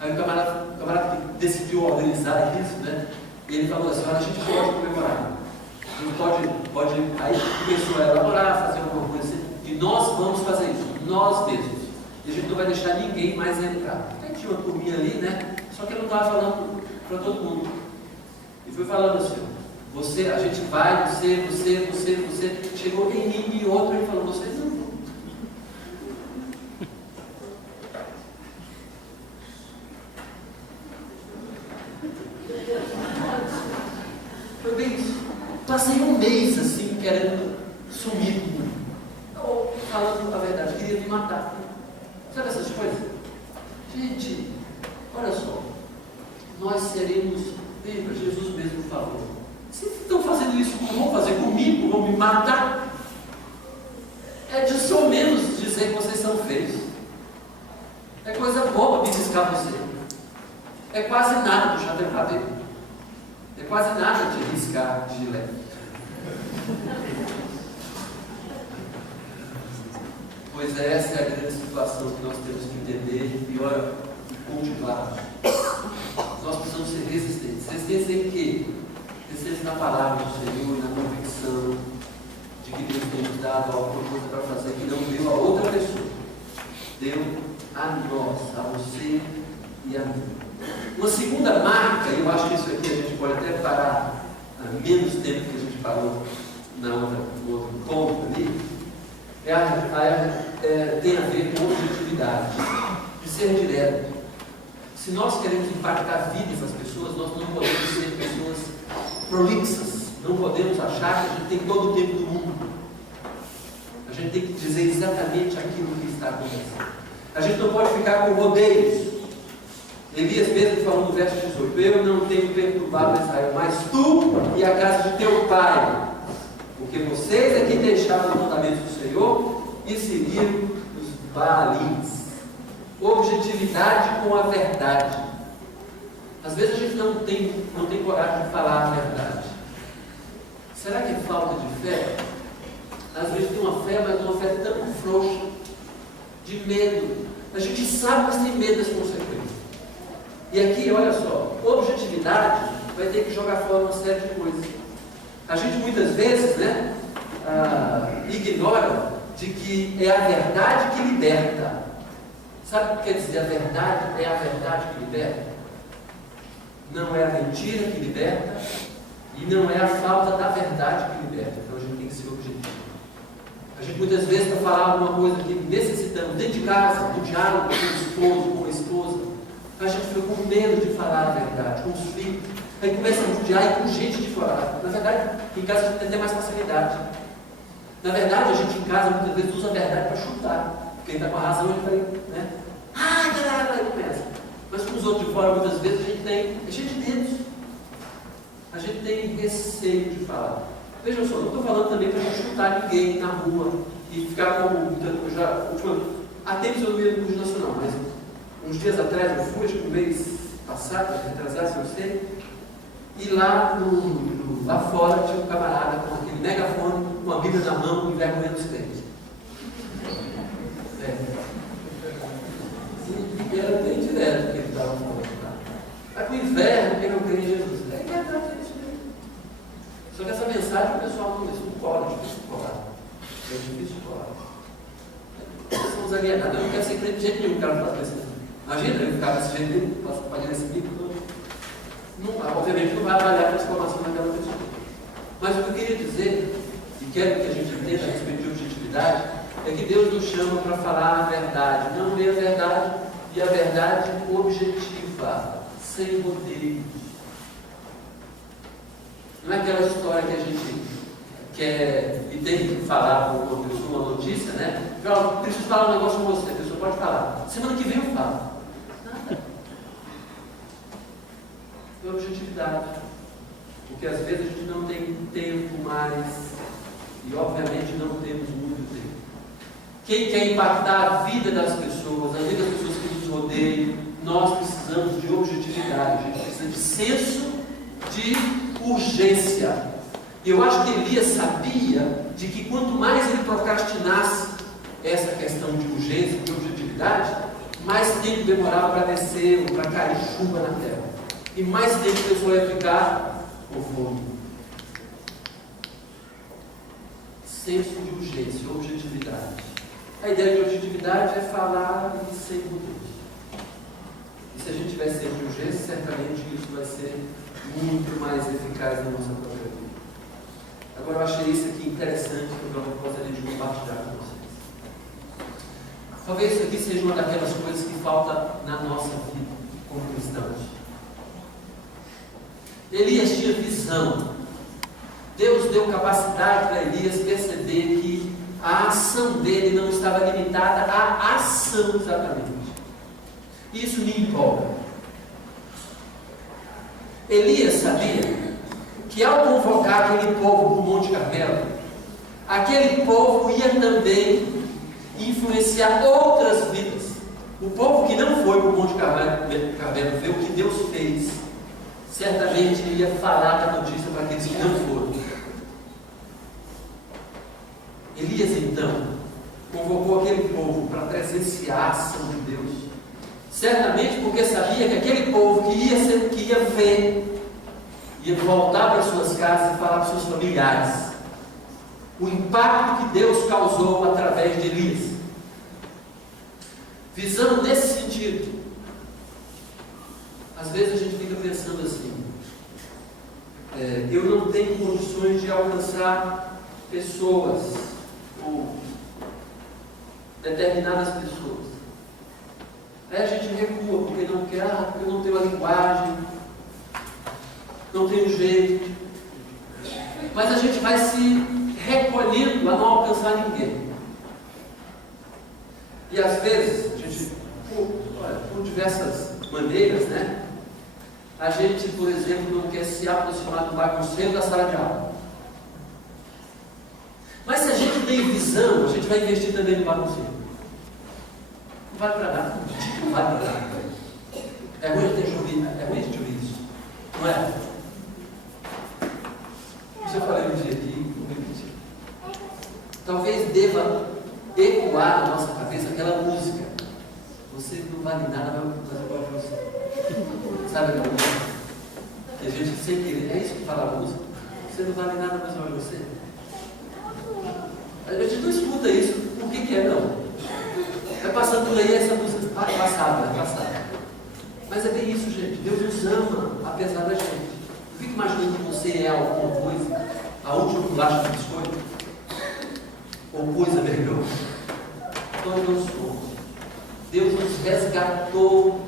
Aí o camarada que decidiu organizar isso, né, e ele falou assim, olha, a gente pode comemorar, a gente pode, aí começou a elaborar, fazer alguma coisa assim, e nós vamos fazer isso, nós mesmos, e a gente não vai deixar ninguém mais entrar. Aí tinha uma turminha ali, né, só que ele não estava falando para todo mundo, e foi falando assim, a gente vai, você, chegou em mim e outro, ele falou, vocês não vão. Foi bem isso. Passei um mês assim, querendo sumir do mundo. Ou falando a verdade, queria me matar. Sabe essas coisas? Gente, olha só. Nós seremos, lembra, Jesus mesmo falou. Vocês estão fazendo isso, como vão fazer comigo? Vão me matar? É de ou menos dizer que vocês são feios. É coisa boba beliscar você. É quase nada puxar teu cabelo. É quase nada de riscar de gilete. Pois essa é a grande situação que nós temos que entender e olha, cultivar. Nós precisamos ser resistentes. Resistentes em quê? Resistentes na palavra do Senhor e na convicção de que Deus tem nos dado alguma coisa para fazer que não deu a outra pessoa. Deu a nós, a você e a mim. Uma segunda marca, e eu acho que isso aqui a gente pode até parar há menos tempo que a gente parou no outro ponto ali, tem a ver com objetividade, de ser direto. Se nós queremos impactar vidas das pessoas, nós não podemos ser pessoas prolixas, não podemos achar que a gente tem todo o tempo do mundo. A gente tem que dizer exatamente aquilo que está acontecendo. A gente não pode ficar com rodeios. Elias mesmo falou no verso 18: eu não tenho perturbado Israel, mas tu e a casa de teu pai, porque vocês é que deixaram os mandamentos do Senhor e seguiram os Baalins. Objetividade com a verdade. Às vezes a gente não tem coragem de falar a verdade. Será que é falta de fé? Às vezes tem uma fé, mas uma fé tão frouxa, de medo. A gente sabe, mas tem medo das consequências. E aqui, olha só, objetividade vai ter que jogar fora uma série de coisas. A gente muitas vezes, ignora de que é a verdade que liberta. Sabe o que quer dizer a verdade? É a verdade que liberta. Não é a mentira que liberta e não é a falta da verdade que liberta. Então a gente tem que ser objetivo. A gente muitas vezes, para falar alguma coisa que necessitamos dentro de casa, no diálogo com o esposo, com a esposa, a gente fica com medo de falar a verdade, com os filhos. Aí começa a judiar com gente de fora. Na verdade, em casa a gente tem até mais facilidade. Na verdade, a gente em casa muitas vezes usa a verdade para chutar. Quem está com a razão, ele vai, né? Aí começa. Mas com os outros de fora, muitas vezes, é cheio de dedos. A gente tem receio de falar. Vejam só, não estou falando também para não chutar ninguém na rua e ficar como. Há tempos eu não ia no curso nacional, mas uns dias atrás eu fui, acho que no mês passado, retrasado, se eu sei, e lá fora tinha um camarada com aquele megafone, com a Bíblia na mão, envergonhando os crentes. E era bem direto que ele estava falando. Está com inverno, quem não crê em Jesus. É verdade, é isso mesmo. Só que essa mensagem o pessoal não cola, é difícil colar. É difícil colar. Nós somos alienados. Eu não quero ser crente de jeito nenhum, o cara fala assim. Imagina, eu ficar desse jeito, fazendo esse bico todo. Obviamente não vai avaliar a transformação daquela pessoa. Mas o que eu queria dizer, e quero que a gente entenda a respeito de objetividade, é que Deus nos chama para falar a verdade, não ler a verdade, e a verdade objetiva, sem rodeios. Não é aquela história que a gente quer e tem que falar com uma pessoa, uma notícia, né? Eu preciso falar um negócio com você, a pessoa pode falar. Semana que vem eu falo. Nada. É objetividade. Porque às vezes a gente não tem tempo mais, e obviamente não temos muito tempo. Quem quer impactar a vida das pessoas, a vida das pessoas que nos rodeiam, nós precisamos de objetividade, a gente precisa de senso de urgência. Eu acho que Elias sabia de que quanto mais ele procrastinasse essa questão de urgência, de objetividade, mais tempo demorava para descer ou para cair chuva na terra. E mais tempo a pessoa ia ficar com fome. Senso de urgência, objetividade. A ideia de objetividade é falar e sem rodeios. E se a gente tiver senso de urgência, certamente isso vai ser muito mais eficaz na nossa própria vida. Agora eu achei isso aqui interessante, que eu gostaria de compartilhar com vocês. Talvez isso aqui seja uma daquelas coisas que falta na nossa vida como cristãos. Elias tinha visão. Deus deu capacidade para Elias perceber que a ação dele não estava limitada à ação exatamente. Isso me empolga. Elias sabia que ao convocar aquele povo para o Monte Carmelo, aquele povo ia também influenciar outras vidas. O povo que não foi para o Monte Carmelo ver o que Deus fez, certamente ia falar da notícia para aqueles que não foram. Elias então convocou aquele povo para presenciar a ação de Deus, certamente porque sabia que aquele povo que ia ver, ia voltar para suas casas e falar para seus familiares o impacto que Deus causou através de Elias. Visão nesse sentido. Às vezes a gente fica pensando assim, eu não tenho condições de alcançar pessoas ou determinadas pessoas. Aí a gente recua porque não quer, porque eu não tenho a linguagem, não tenho jeito. Mas a gente vai se recolhendo a não alcançar ninguém. E às vezes, a gente, por diversas maneiras, né? A gente, por exemplo, não quer se aproximar do bagunceiro da sala de aula. Mas se a gente tem visão, a gente vai investir também no bagunceiro. Não vale para nada. Não vale para nada. É ruim a gente ouvir isso. Não é? Isso eu falei um dia aqui, vou repetir. Talvez deva ecoar na nossa cabeça aquela música. Você não vale nada, mas eu gosto de você. Sabe aquela música? Que a gente sem querer, é isso que fala a música. Você não vale nada, mas eu gosto de você. A gente não escuta isso, por que é não? Vai passando por aí essa música, passada. Mas é bem isso, gente. Deus nos ama, apesar da gente. Não fique imaginando que você é alguma coisa, a última bolacha de biscoito, ou coisa melhor. Nós não somos. Deus nos resgatou.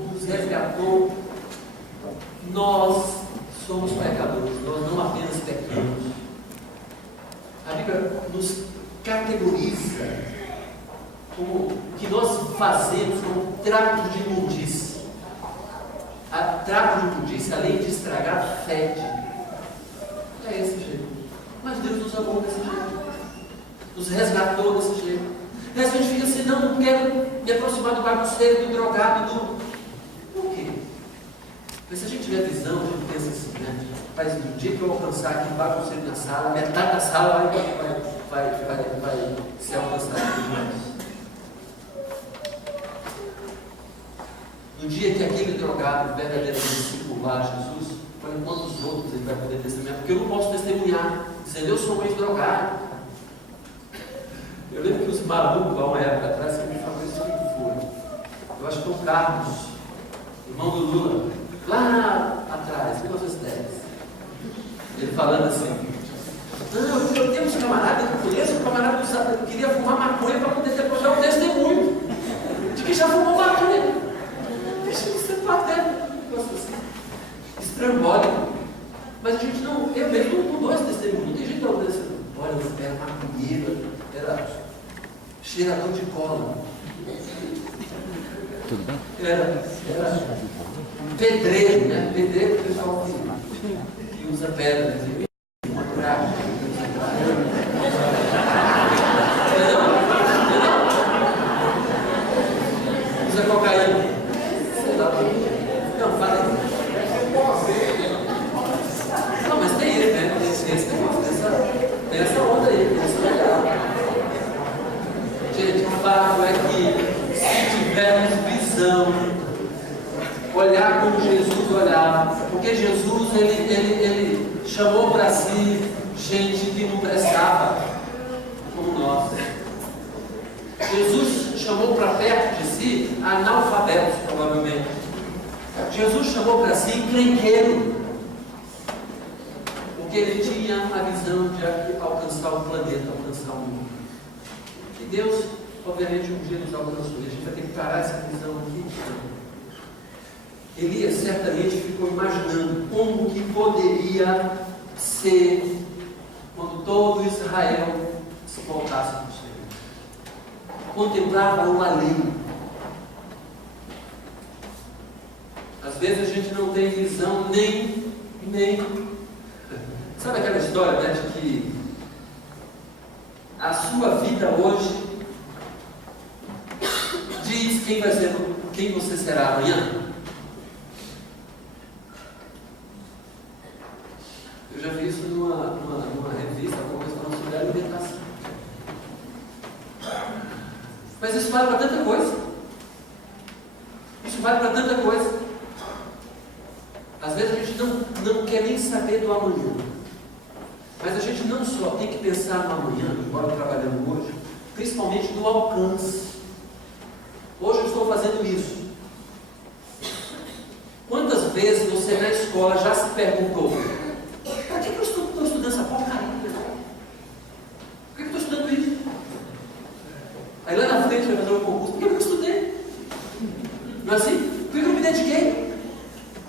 Nós somos pecadores, nós não apenas pecamos. A Bíblia nos categoriza como o que nós fazemos como trapo de imundície. Trapo de imundície, além de estragar, fede. É esse jeito. Mas Deus nos amou desse jeito. Nos resgatou desse jeito. E a gente fica assim, não quero me aproximar do bagunceiro, do drogado, Por quê? Mas se a gente tiver visão, a gente pensa assim, né? Mas no dia que eu alcançar aqui o bagunceiro na sala, metade da sala vai ser alcançada por nós. No dia que aquele drogado verdadeiramente circular Jesus, olha quantos outros ele vai poder testemunhar, porque eu não posso testemunhar, dizendo eu sou um ex-drogado. Eu lembro que os malucos, há uma época atrás, sempre falaram isso que foi. Eu acho que foi o Carlos, irmão do Lula, lá atrás, 1910. Ele falando assim, não, eu tenho uns camaradas que eu conheço, um camarada que queria fumar maconha para poder depois dar um testemunho de que já fumou maconha. Deixa de ser patético, assim, estrambólico. Mas a gente não, eu mesmo não dou esse testemunho, não tem jeito de dar um testemunho. Olha, eu era maconheiro, era cheirador de cola. Tudo bem? Era pedreiro, né? Pedreiro, o pessoal que usa pedra, né? Uma praga. Usa cocaína. Sei lá. Não, fala aí. Não, mas tem ele, né? Tem essa onda aí, tem essa legal. Gente, o fato é que se tivermos visão, olhar como Jesus olhava, porque Jesus ele chamou para si gente que não prestava como nós. Jesus chamou para perto de si analfabetos, provavelmente. Jesus chamou para si encrenqueiro, porque ele tinha a visão de alcançar o planeta, alcançar o mundo. E Deus, obviamente, um dia nos alcançou. E a gente vai ter que parar essa visão aqui. Elias certamente ficou imaginando como que poderia ser quando todo Israel se voltasse para o Senhor. Contemplava o além. Às vezes a gente não tem visão nem. Sabe aquela história, né, de que a sua vida hoje diz quem você será amanhã? Eu já vi isso numa revista, alguma coisa falando sobre alimentação. Mas isso vale para tanta coisa. Isso vale para tanta coisa. Às vezes a gente não quer nem saber do amanhã. Mas a gente não só tem que pensar no amanhã, embora trabalhando hoje, principalmente no alcance. Hoje eu estou fazendo isso. Quantas vezes você na escola já se perguntou: para que eu estou estudando essa porcaria? Por que eu estou estudando isso? Aí lá na frente vai fazer um concurso. Por que eu estudei? Não é assim? Por que eu me dediquei?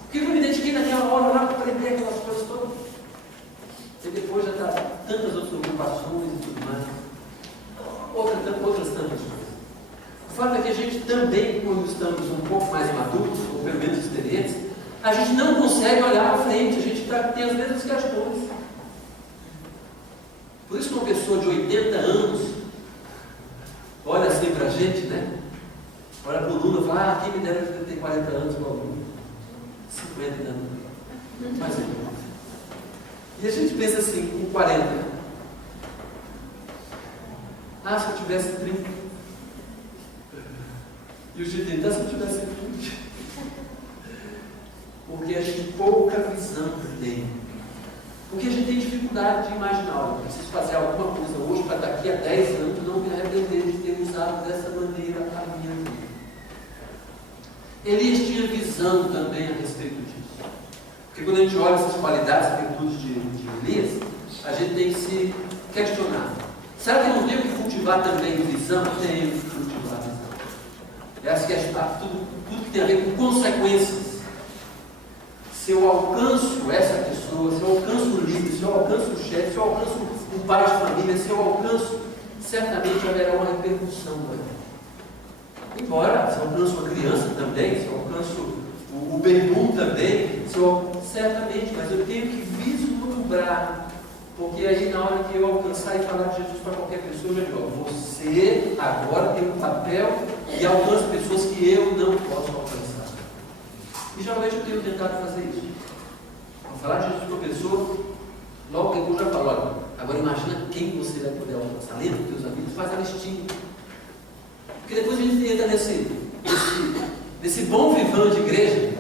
Por que eu me dediquei naquela hora lá para aprender aquelas coisas todas? E depois já está tantas outras ocupações e tudo mais. Outras tantas coisas. O fato é que a gente também, quando estamos um pouco mais maduros, ou pelo menos experientes, a gente não consegue olhar para frente, a gente tem as mesmas questões. Por isso que uma pessoa de 80 anos olha assim para a gente, né? Olha para o Lula e fala, quem me dera ter 40 anos igual o Lula. 50 anos. Mais ou menos. E a gente pensa assim, com 40. Se eu tivesse 30. E o de 30, se eu tivesse 20. Porque a gente pouca visão tem. Porque a gente tem dificuldade de imaginar, olha, eu preciso fazer alguma coisa hoje para daqui a 10 anos não me arrepender de ter usado dessa maneira a minha vida. Elias tinha visão também a respeito disso. Porque quando a gente olha essas qualidades e virtudes de Elias, a gente tem que se questionar. Será que eu não tenho que cultivar também visão? Tenho que cultivar visão. Essa questão, tudo que tem a ver com consequências. Se eu alcanço essa pessoa, se eu alcanço o líder, se eu alcanço o chefe, se eu alcanço um pai de família, se eu alcanço, certamente haverá uma repercussão. Embora, se eu alcanço uma criança também, se eu alcanço o bebum também, certamente, mas eu tenho que vislumbrar, porque aí na hora que eu alcançar e falar de Jesus para qualquer pessoa, eu já digo, você agora tem um papel e alcança pessoas que eu não posso alcançar. E geralmente eu tenho tentado fazer isso. Ao falar de Jesus para a pessoa, logo depois eu já falo, olha, agora imagina quem você vai poder alcançar. Lembra dos teus amigos, faz a listinha. Porque depois a gente entra nesse bom vivão de igreja,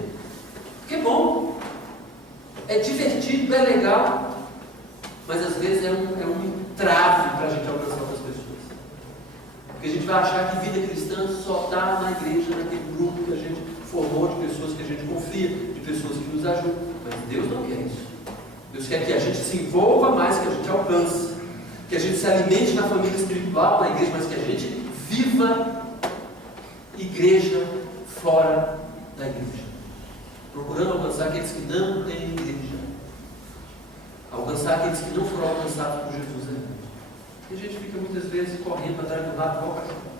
que é bom, é divertido, é legal, mas às vezes é um entrave para a gente alcançar outras pessoas. Porque a gente vai achar que vida cristã só está na igreja, naquele grupo que a gente formou de pessoas que a gente confia, de pessoas que nos ajudam. Mas Deus não quer isso. Deus quer que a gente se envolva mais, que a gente alcance, que a gente se alimente na família espiritual, na igreja, mas que a gente viva igreja fora da igreja, procurando alcançar aqueles que não têm igreja, alcançar aqueles que não foram alcançados por Jesus ainda. E a gente fica muitas vezes correndo atrás do rato igual cachorro.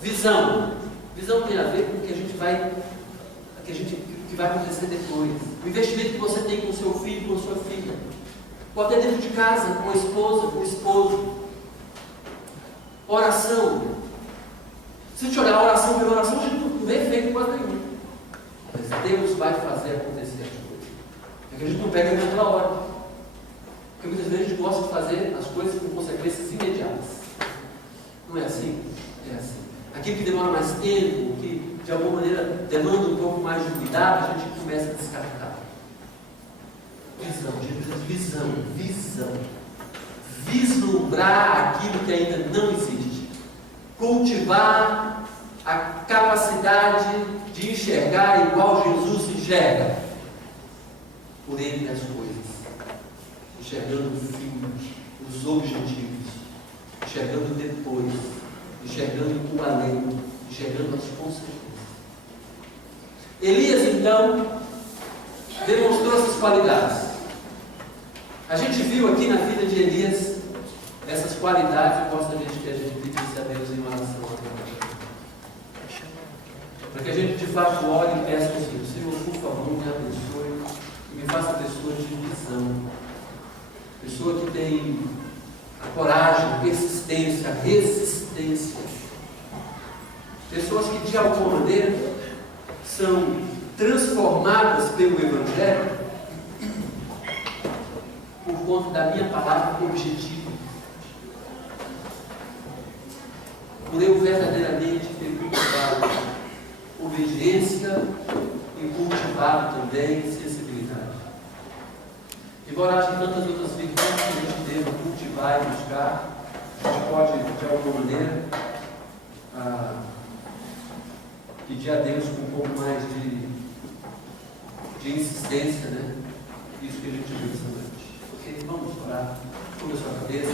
Visão tem a ver com o que vai acontecer depois. O investimento que você tem com o seu filho, com a sua filha, ou até dentro de casa, com a esposa, com o esposo. Oração. Se a gente olhar a oração pela oração, a gente não vê efeito quase nenhum. Mas Deus vai fazer acontecer as coisas. É que a gente não pega naquela hora. Porque muitas vezes a gente gosta de fazer as coisas com consequências imediatas. Não é assim? É assim. Aquilo que demora mais tempo, que de alguma maneira demanda um pouco mais de cuidado, a gente começa a descartar. Visão. Vislumbrar aquilo que ainda não existe. Cultivar a capacidade de enxergar igual Jesus enxerga, por entre as coisas, enxergando o fim, os objetivos, enxergando o depois, enxergando o além, enxergando as consequências. Elias então demonstrou essas qualidades. A gente viu aqui na vida de Elias essas qualidades. Eu gosto que a gente pedisse a Deus em oração agora, para que a gente de fato ore e peça ao Senhor, por favor, me abençoe e me faça pessoa de visão, pessoa que tem a coragem, a persistência, a resistência, pessoas que de alguma maneira são transformadas pelo Evangelho por conta da minha palavra objetiva, por eu verdadeiramente ter cultivado obediência e cultivado também sensibilidade. Embora haja tantas outras virtudes que a gente deva cultivar e buscar, a gente pode, de alguma maneira, pedir a Deus com um pouco mais de insistência, né? Isso que a gente viu essa noite. Ok? Vamos orar. Sobre a sua cabeça.